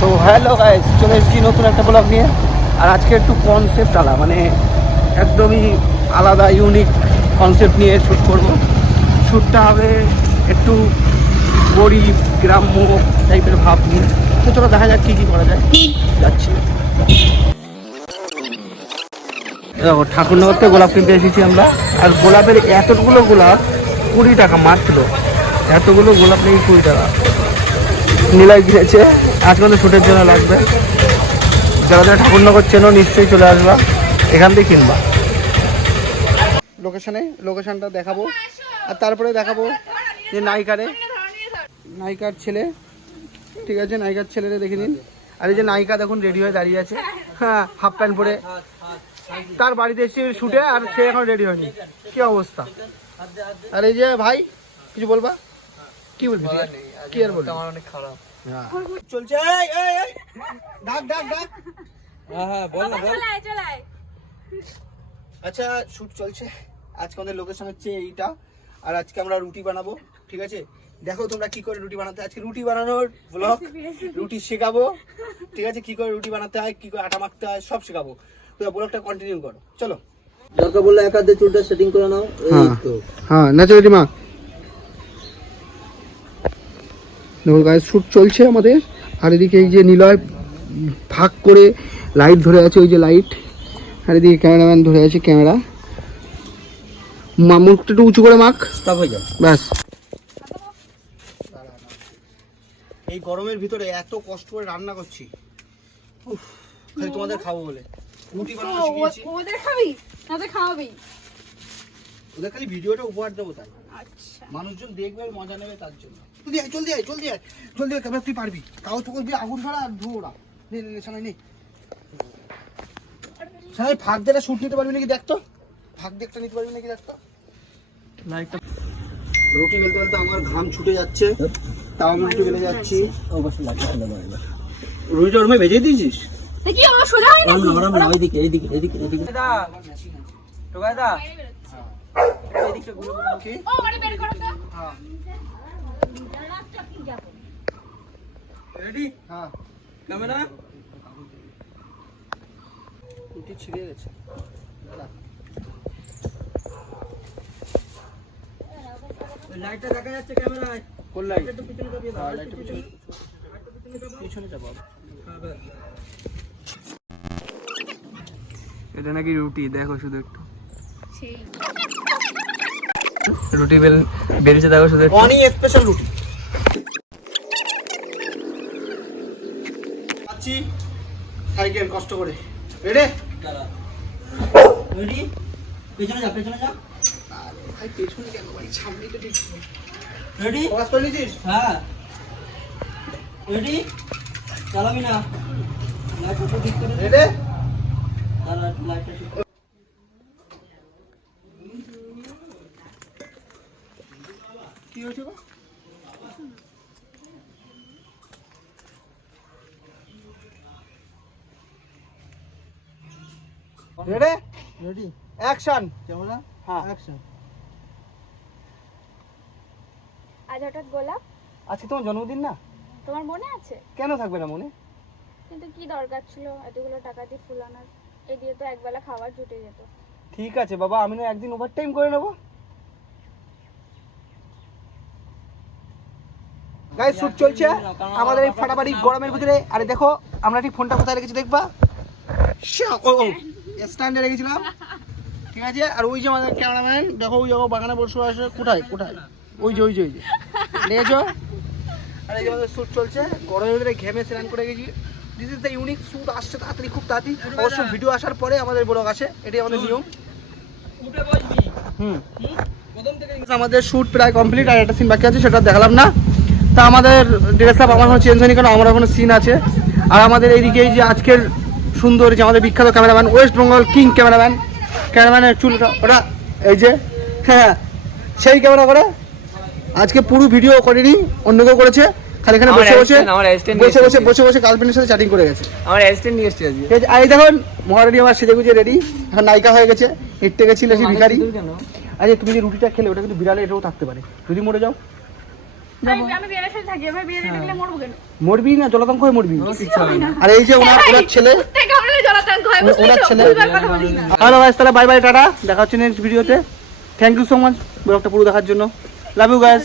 তো hello guys, চলে এসেছি নতুন একটা ব্লগ নিয়ে। আর আজকে একটু কনসেপ্ট আলাদা, মানে একদমই আলাদা ইউনিক কনসেপ্ট নিয়ে শ্যুট করব। শ্যুটটা হবে একটু গরিব গ্রাম্য টাইপের ভাব নিয়ে। তো চলো দেখা যাক কী কী করা যায়। যাচ্ছি। দেখো ঠাকুরনগর থেকে গোলাপ কিনতে এসেছি আমরা। আর গোলাপের এতগুলো গোলাপ 20 টাকা মাত্র। এতগুলো গোলাপ নেই 20 টাকা। নিলয় কিনেছে, আজকে আমাদের শ্যুটের জন্য লাগবে। যারা যারা ঠাকুরনগর চেনো নিশ্চয়ই চলে আসবা, এখান থেকে কিনবা। লোকেশনটা দেখাবো, আর তারপরে দেখাবো যে নায়িকার ছেলে, ঠিক আছে, নায়িকার ছেলেরে দেখে নিন। আর এই যে নায়িকা দেখুন রেডি হয়ে দাঁড়িয়ে আছে, হ্যাঁ, হাফ প্যান্ট পরে। তার বাড়িতে এসে শুটে, আর সে এখন রেডি হয়নি। কি অবস্থা! আর এই যে ভাই, কিছু বলবা? কি বলবি? কি আর বলবো, আমার অনেক খারাপ চলছে। ডাক ডাক ডাক। হ্যাঁ বল না, বল। আচ্ছা, শুট চলছে। আজকে আমাদের লোকেশন হচ্ছে এইটা। আর আজকে আমরা রুটি বানাবো, ঠিক আছে? দেখো তোমরা কি করে রুটি বানাতে। আজকে রুটি বানানোর ব্লগ, রুটি শেখাবো, ঠিক আছে? কি করে রুটি বানাতে হয়, কি করে আটা মাখতে হয়, সব শেখাবো। তো ব্লগটা কন্টিনিউ করো, চলো। দরকার বললে এক হাতে চুলটা সেটিং করে নাও। এই তো, হ্যাঁ, নাচো রেডি মা। দেখো গাইস, শ্যুট চলছে আমাদের। আর এদিকে এই যে নিলয় ভাগ করে লাইট ধরে আছে, ওই যে লাইট। আর এদিকে ক্যামেরাম্যান ধরে আছে ক্যামেরা। মুখটা একটু উঁচু করে মাখ, স্টপ হয়ে যাও, ব্যাস। এই গরমের ভিতরে এত কষ্ট করে রান্না করছি, খালি তোমাদের খাবো বলে। রুটি বানানো শিখিয়েছি। ওদের খাবি না, তো খাওয়াবি। ওদের খালি ভিডিওটা উপহার দেবো, তাই আচ্ছা, মানুষজন দেখবে, মজা নেবে, তার জন্য। জলদি আয় ক্যামেরা, তুই পারবি। তাও তো করবি, আগুন ছাড়া আর ধোড়া। নে সানাই নে, সানাই ফাঁক দিয়ে শুট নিতে পারবি নাকি দেখ তো। ফাঁক দিয়ে একটা নিতে পারবি নাকি দেখ তো। রুটি বেলতে বেলতে আমার ঘাম ছুটে যাচ্ছে, তাও আমি একটু বেলে যাচ্ছি। অবশ্যই লাগবে ভালো লাগবে। রুটিটা ওর মধ্যে ভেজে দিয়েছিস? দেখি আমার সোজা হয় না। নরম না, এইদিকে এইদিকে এইদিকে এইদিকে। টোকাই দা, এদিকে গুলো কি? ও আরে বের করো তো। হ্যাঁ রেডি। হ্যাঁ, ক্যামেরা। রুটি ছিঁড়ে গেছে। লাইটটা দেখা যাচ্ছে ক্যামেরায়। কোন লাইট? একটু পিছনে চাপিয়ে দাও। লাইটটা পিছনে চাপাও। এটা নাকি রুটি, দেখো শুধু একটু। সেই রুটি বেরিয়েছে, দেখো শুধু। অনি স্পেশাল রুটি আছি, সাইকেল কষ্ট করে। রেডি? রেডি? পেছনে যা, পেছনে যা। আরে ভাই, পেছনে কেন ভাই, সামনেই তো ঠিক। রেডি? ফোকাস করে নিয়েছিস? হ্যাঁ। রেডি? চালাবি না। লাইটটা ঠিক করে দে। রেডি? দাঁড়া, লাইটটা ঠিক করে। কি হয়েছে গো? রেডি? রেডি? অ্যাকশন। ক্যামেরা। হ্যাঁ, অ্যাকশন। আজ হঠাৎ গোলাপ, আজকে তোমার জন্মদিন না? তোমার মনে আছে? কেন থাকবে না মনে? কিন্তু কি দরকার ছিল এতগুলো টাকা দিয়ে ফুল আনার? এই দিয়ে তো একবেলা খাবার জুটে যেত। ঠিক আছে বাবা, আমি না একদিন ওভারটাইম করে নেবো। গাইস, শুট চলছে আমাদের এই ফাটাফাটি গরমের ভিতরে। আরে দেখো, আমরা ঠিক ফোনটা কোথায় রেখেছি দেখবা। ও স্ট্যান্ডে রেখেছিলাম, ঠিক আছে? আর ওই যে আমাদের ক্যামেরাম্যান, দেখো ওই জায়গা বাগানে বসে আছে। কোথায় ওই যে দেখেছো? আর এই যে আমাদের শ্যুট চলছে গরমের ভিতরে, ঘেমে স্নান করে গেছি। This is the unique shoot, আসছে তাড়াতাড়ি, খুব তাড়াতাড়ি। অবশ্য ভিডিও আসার পরে আমাদের ব্লগ আসে, এটাই আমাদের নিয়ম। আমাদের শ্যুট প্রায় কমপ্লিট, আর একটা সিন বাকি আছে, সেটা দেখালাম না। তা আমাদের ড্রেস আপ আমার কোনো চেঞ্জ হয়নি, কারণ আমার কোনো সিন আছে। আর আমাদের এইদিকে এই যে আজকের সুন্দর, যে আমাদের বিখ্যাত ক্যামেরাম্যান, ওয়েস্ট বেঙ্গল কিং ক্যামেরাম্যানের চুলটা ওটা, এই যে, হ্যাঁ, সেই ক্যামেরা করে আজকে পুরো ভিডিও করেনি, অন্য কেউ করেছে। খালি এখানে বসে বসে গার্লফ্রেন্ডের সাথে চ্যাটিং করে গেছে। আমার অ্যাসিস্ট্যান্ট নিয়ে এসেছে আজকে। এই দেখুন মহারানী আমার সেজে গুজে রেডি, এখন নায়িকা হয়ে গেছে। হেঁটে গেছিল সেই ভিখারি। আরে তুমি যে রুটিটা খেলে, ওটা কিন্তু বিড়ালে এটাও থাকতে পারে, যদি মরে যাও। আমি বিয়ের সাথে থাকি, ভাই বিয়ে দিতে গেলে মরবো কেন? মরবি না, জলাতঙ্ক হয়ে মরবি। আর এই যে ওনার ছেলে, থেকে আমরা জলাতঙ্ক হয়, বুঝলি ওনার তো? ছেলে। ভুলভাল কথা বলিস না। হ্যালো গাইস, তাহলে বাই বাই, টাটা, দেখা হচ্ছে নেক্সট ভিডিওতে। থ্যাংক ইউ সো মাচ ব্লগটা পুরো দেখার জন্য। Love you guys.